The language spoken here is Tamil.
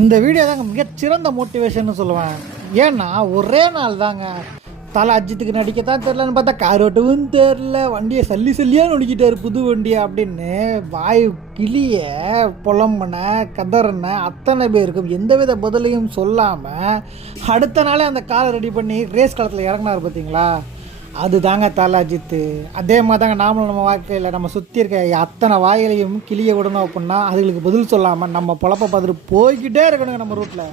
இந்த வீடியோ தாங்க மிகச்சிறந்த மோட்டிவேஷன் சொல்லுவேன். ஏன்னா ஒரே நாள் தாங்க தலை அஜித்துக்கு நடிக்கத்தான் தெரிலன்னு பார்த்தா கார் ஓட்டவும் தெரில, வண்டியை சல்லியாக நொடிக்கிட்டாரு புது வண்டியை அப்படின்னு வாய் கிளிய புலம்பன கதறின அத்தனை பேருக்கும் எந்தவித பதிலையும் சொல்லாமல் அடுத்த நாளே அந்த காரை ரெடி பண்ணி ரேஸ் காலத்தில் இறங்கினார் பார்த்தீங்களா? அது தாங்க தலை அஜித்து. அதே மாதிரி தாங்க நாமளும் நம்ம வாழ்க்கையில் நம்ம சுற்றி இருக்க அத்தனை வாயிலையும் கிளிய விடணும் அப்படின்னா அதுகளுக்கு பதில் சொல்லாமல் நம்ம பொழப்ப பார்த்துட்டு போய்கிட்டே இருக்கணுங்க நம்ம ரூட்டில்.